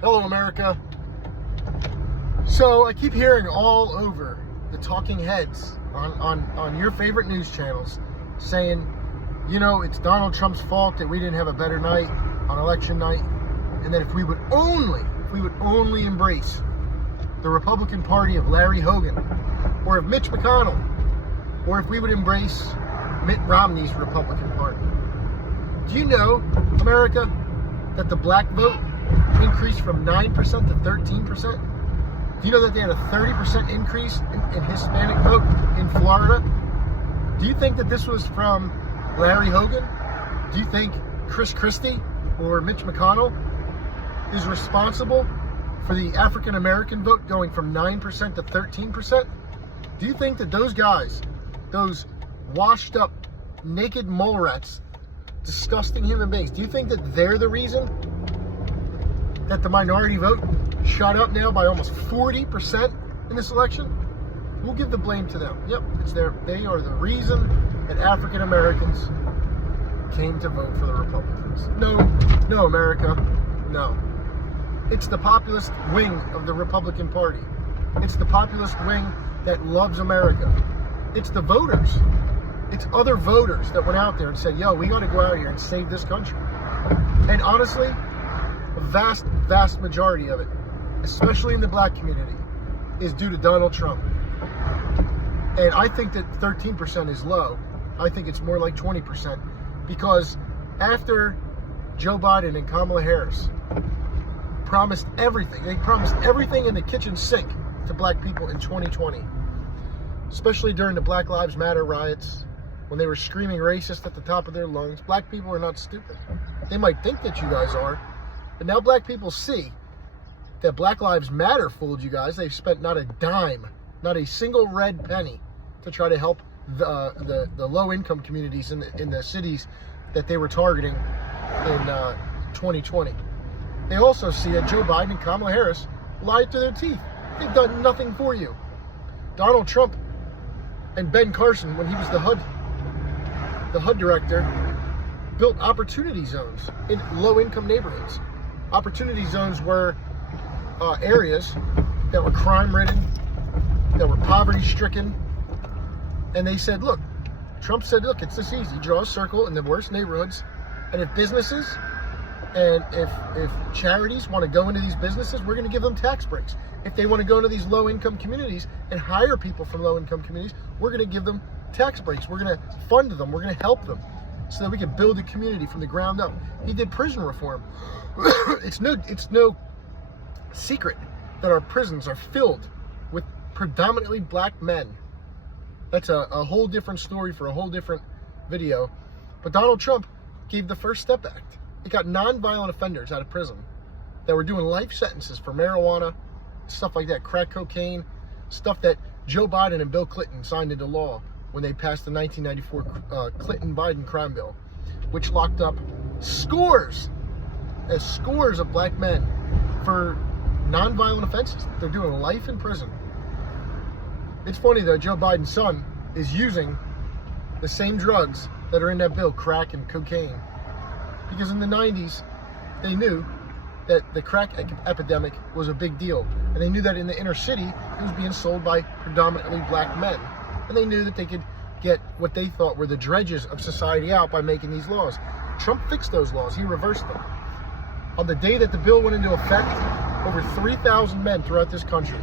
Hello, America. So I keep hearing all over the talking heads on your favorite news channels saying, you know, it's Donald Trump's fault that we didn't have a better night on election night, and that if we would only embrace the Republican Party of Larry Hogan, or of Mitch McConnell, or if we would embrace Mitt Romney's Republican Party. Do you know, America, that the black vote increased from 9% to 13%? Do you know that they had a 30% increase in Hispanic vote in Florida? Do you think that this was from Larry Hogan? Do you think Chris Christie or Mitch McConnell is responsible for the African American vote going from 9% to 13%? Do you think that those guys, those washed up, naked mole rats, disgusting human beings, do you think that they're the reason that the minority vote shot up now by almost 40% in this election? We'll give the blame to them. Yep, it's they are the reason that African Americans came to vote for the Republicans. No, America, no. It's the populist wing of the Republican Party. It's the populist wing that loves America. It's the voters. It's other voters that went out there and said, yo, we got to go out here and save this country. And honestly, a vast majority of it, especially in the black community, is due to Donald Trump. And I think that 13% is low. I think it's more like 20%, because after Joe Biden and Kamala Harris promised everything, they promised everything in the kitchen sink to black people in 2020, especially during the Black Lives Matter riots, when they were screaming racist at the top of their lungs. Black people are not stupid. They might think that you guys are, but now black people see that Black Lives Matter fooled you guys. They've spent not a dime, not a single red penny to try to help the low-income communities in the cities that they were targeting in 2020. They also see that Joe Biden and Kamala Harris lied to their teeth. They've done nothing for you. Donald Trump and Ben Carson, when he was the HUD director, built opportunity zones in low-income neighborhoods. Opportunity zones were areas that were crime-ridden, that were poverty-stricken, and they said, look, Trump said, look, it's this easy. Draw a circle in the worst neighborhoods, and if businesses and if charities want to go into these businesses, we're going to give them tax breaks. If they want to go into these low-income communities and hire people from low-income communities, we're going to give them tax breaks. We're going to fund them. We're going to help them so that we can build a community from the ground up. He did prison reform. It's no secret that our prisons are filled with predominantly black men. That's a whole different story for a whole different video. But Donald Trump gave the First Step Act. It got non-violent offenders out of prison that were doing life sentences for marijuana, stuff like that, crack cocaine, stuff that Joe Biden and Bill Clinton signed into law when they passed the 1994 Clinton-Biden crime bill, which locked up scores of black men for non-violent offenses. They're doing life in prison. It's funny though, Joe Biden's son is using the same drugs that are in that bill, crack and cocaine. Because in the 90s, they knew that the crack epidemic was a big deal. And they knew that in the inner city, it was being sold by predominantly black men. And they knew that they could get what they thought were the dredges of society out by making these laws. Trump fixed those laws. He reversed them. On the day that the bill went into effect, over 3,000 men throughout this country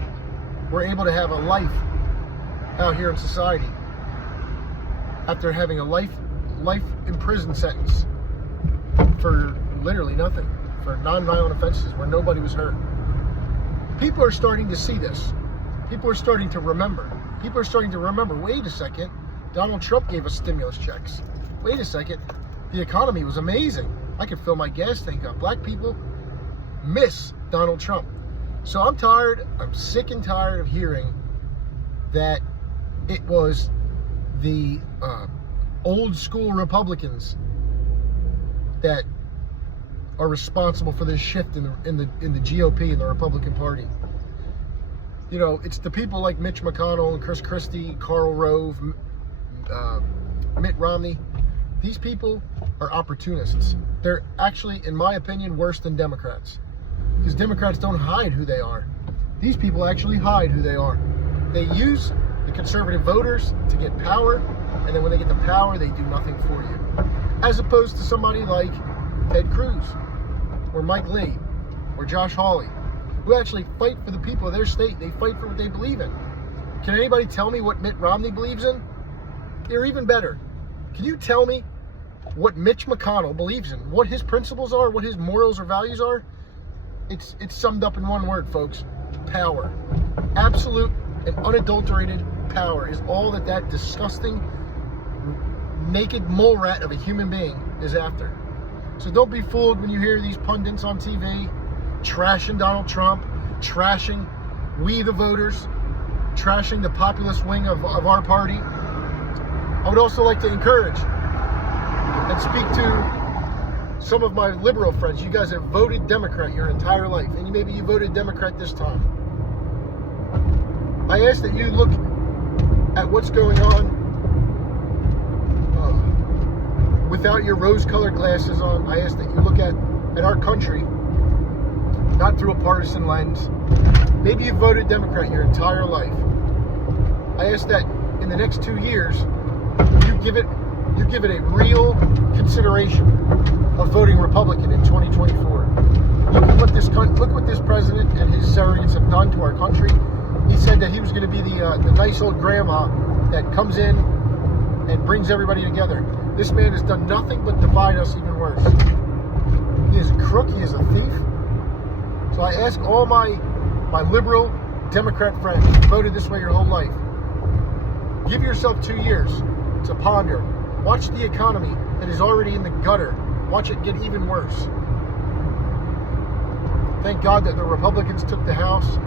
were able to have a life out here in society after having a life in prison sentence for literally nothing, for non-violent offenses where nobody was hurt. People are starting to see this. People are starting to remember. People are starting to remember, wait a second, Donald Trump gave us stimulus checks. Wait a second, the economy was amazing. I could fill my gas tank up. Black people miss Donald Trump. So I'm sick and tired of hearing that it was the old school Republicans that are responsible for this shift in the GOP and the Republican Party. You know, it's the people like Mitch McConnell and Chris Christie, Karl Rove, Mitt Romney. These people are opportunists. They're actually, in my opinion, worse than Democrats. Because Democrats don't hide who they are. These people actually hide who they are. They use the conservative voters to get power, and then when they get the power, they do nothing for you. As opposed to somebody like Ted Cruz, or Mike Lee, or Josh Hawley, who actually fight for the people of their state. They fight for what they believe in. Can anybody tell me what Mitt Romney believes in? Or even better, can you tell me what Mitch McConnell believes in? What his principles are? What his morals or values are? It's summed up in one word, folks. Power. Absolute and unadulterated power is all that disgusting, naked mole rat of a human being is after. So don't be fooled when you hear these pundits on TV trashing Donald Trump, trashing we the voters, trashing the populist wing of our party. I would also like to encourage and speak to some of my liberal friends. You guys have voted Democrat your entire life, and maybe you voted Democrat this time. I ask that you look at what's going on without your rose-colored glasses on. I ask that you look at our country, not through a partisan lens. Maybe you voted Democrat your entire life. I ask that in the next 2 years, you give it a real consideration of voting Republican in 2024. Look what this president and his surrogates have done to our country. He said that he was going to be the nice old grandma that comes in and brings everybody together. This man has done nothing but divide us even worse. He is a crook. He is a thief. So I ask all my liberal Democrat friends who voted this way your whole life, give yourself 2 years to ponder. Watch the economy that is already in the gutter. Watch it get even worse. Thank God that the Republicans took the House,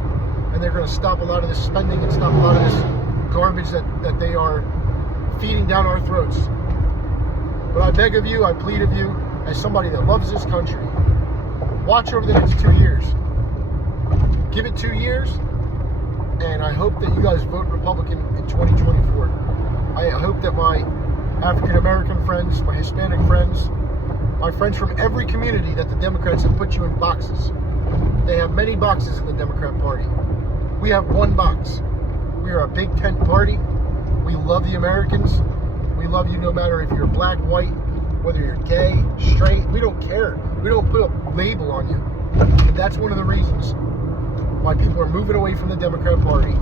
and they're going to stop a lot of this spending and stop a lot of this garbage that they are feeding down our throats. But I beg of you, I plead of you, as somebody that loves this country, watch over the next 2 years. Give it 2 years, and I hope that you guys vote Republican in 2024. I hope that my African American friends, my Hispanic friends, my friends from every community that the Democrats have put you in boxes. They have many boxes in the Democrat Party. We have one box. We are a big tent party. We love the Americans. We love you no matter if you're black, white, whether you're gay, straight. We don't care. We don't put a label on you. And that's one of the reasons why people are moving away from the Democrat Party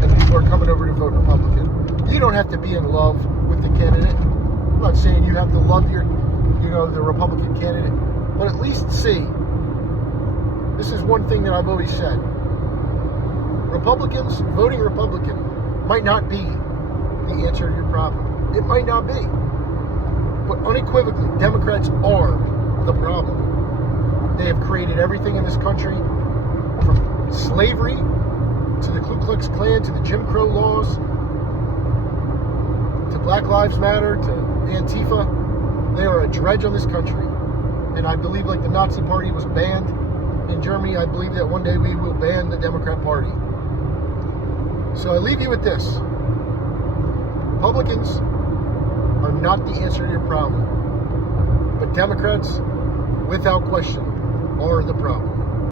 and people are coming over to vote Republican. You don't have to be in love with the candidate. I'm not saying you have to love the Republican candidate, but at least see. This is one thing that I've always said. Republicans, voting Republican might not be the answer to your problem. It might not be. But unequivocally, Democrats are the problem. They have created everything in this country, from slavery to the Ku Klux Klan to the Jim Crow laws to Black Lives Matter to Antifa. They are a dredge on this country. And I believe, like the Nazi Party was banned in Germany, I believe that one day we will ban the Democrat Party. So I leave you with this. Republicans are not the answer to your problem. But Democrats, without question, are the problem.